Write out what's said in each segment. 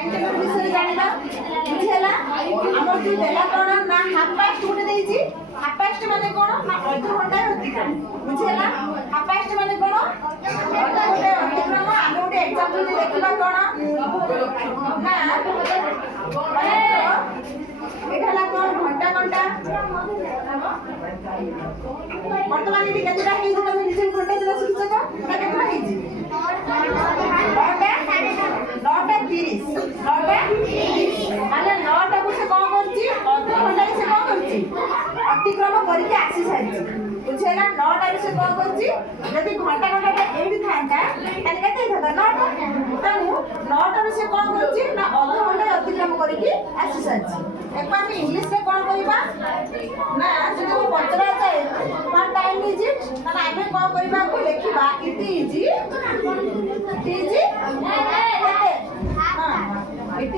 Time table विषय जानिबा बुझेला हमर जो देला कोन ना हाफ पास्ट उठे देइछि हाफ पास्ट माने कोन ना अर्ध घंटा अतिक्रम बुझेला हाफ पास्ट माने कोन अर्ध घंटा अतिक्रम हम उठे एग्जांपल देखिबा कोन ना माने एठाला कोन घंटा घंटा वर्तमान इति केतरा हेजि तमे निजे घंटा जरा शिखिछ का केतरा हेजि 9:30 माने 9टा को से कौन करछि अर्ध घंटा से कौन करछि अतिक्रम करके आसी साइछि बुझेला 9टा से कौन करछि यदि घंटा घंटा एडी थांता तने केते थांता 9टा तनु 9टा से कौन करछि ना अर्ध घंटा अतिक्रम करके आसी साइछि एक बार इंग्लिश में कौन करिबा ना जो पचरा जाए व्हाट टाइम इज इट ना आमे कौन करिबा को लिखिबा it is it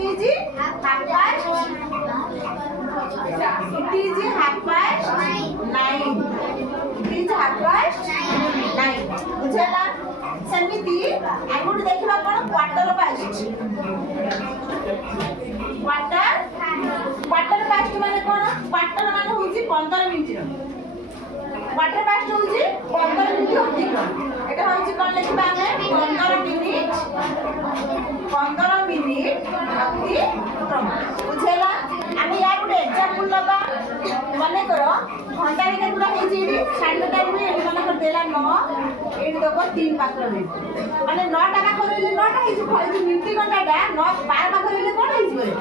is half past 9 it is half past 9 बुझला समिति आगुट देखिबा कोन क्वार्टर पास्ट क्वार्टर पास्ट माने कोन क्वार्टर माने होची 15 मिनिट क्वार्टर पास्ट होची 15 मिनिट अतिक्रम एटा होची कोन लिखिबा हमें 15 मिनिट अतिक्रम बुझेला आमे या गुटे एग्जांपल लबा माने करो घंटा रे केतरा हेजी एडी साइड टाइम में एडी माने कर देला 9 एडी दबो 3 पात्र रे माने 9 टाका करले 9 टा हेजी खळी मिनिट घंटाटा 9 12 पात्र रे कोन हेजी बरे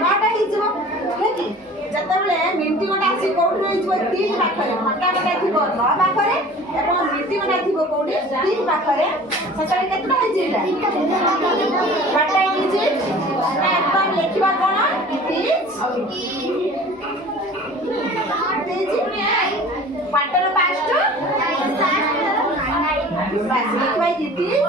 9 टा हेजी हेकी जतबले मिनिट घंटा आसी कोड रे हेजी 3 पात्र घंटा घंटा थिबो 9 पात्र एवं मिनिट घंटा थिबो कोडी 3 पात्र सेतले केतरा हेजी एटा घंटा हेजी एक बार लिखिबा कोन इट इज क्वार्टर पास्ट बस लिखवा इट इज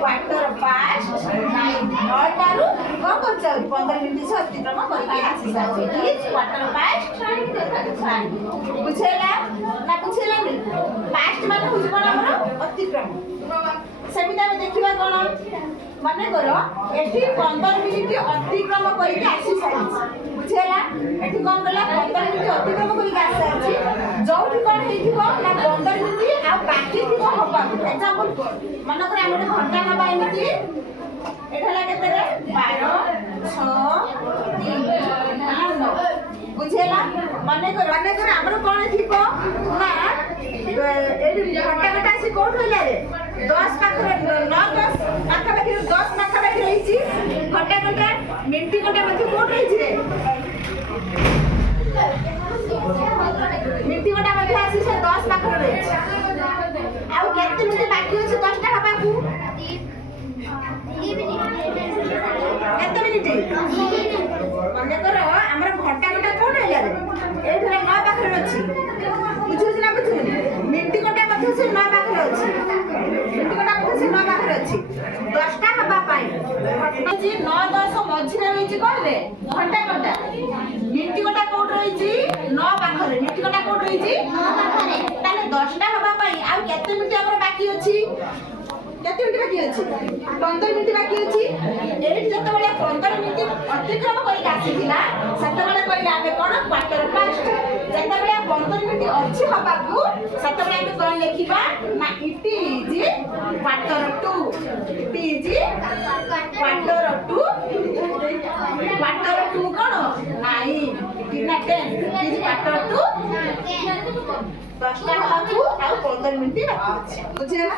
क्वार्टर पास्ट 9 नटारु कोन करछ 15 मिनिट से अतिक्रम करके आसी साथी इट इज क्वार्टर पास्ट 9 बुझेला ना बुझेला नि पास्ट माने होई कोन हमर अतिक्रम सेमिता में देखिबा कोन माने करो एठी 15 मिनिट अतिक्रम करके आसी साथी बुझेला एठी कोन गला 15 मिनिट अतिक्रम करके आसी साथी जोठी कोन हेथिबो ना 15 मिनिट आ बाकी थिबो होबा एग्जांपल माने करे हमर घंटा नबा एमिति एठाला केते रे 12 6 3 9 बुझेला माने करे हमर कोन थिबो ना एठी घंटा घंटा से कोन होइला रे 10 पाखरे 9 10 पाखा पाखरे 10 पाखा पाखरे रहिछि घंटा घंटा मिनिट घंटा मध्ये कोन रहिछि रे मिनिट घंटा मध्ये आसी से 10 पाखरे रहिछि आ केते मिनिट बाकी अछि 10 टा हबाकू 3 मिनिट माने करो हमर घंटा घंटा कोन रहला रे एठरा 9 पाखरे अछि बुझुछि ना बुझुनि मिनिट घंटा मध्ये से 9 पाखरे अछि मिनिट घंटा मध्ये से 9 पाखरे अछि 10 टा हबा पाई जी 9 10 मझिरे रहिछि कहले घंटा घंटा मिनिट घंटा कोड रहिछि 9 पाखरे मिनिट घंटा कोड रहिछि 9 पाखरे ताले 10 टा हबा पाई आ केते मिनिट हमर बाकी अछि केते मिनिट बाकी अछि 15 मिनिट बाकी अछि एठी जते बळे 15 मिनिट अतिक्रम करि आसीथिला सते बळे कहले आबे कोन क्वार्टर पास्ट जते बळे 15 मिनिट अछि हबाकू सते बळे आबे कोन लिखिबा ना it is quarter 2 it is quarter 2 cone 9 it ना 10 इट इज क्वार्टर 2 10 टा हबाकू आ 15 मिनिट बाकी अछि बुझेला।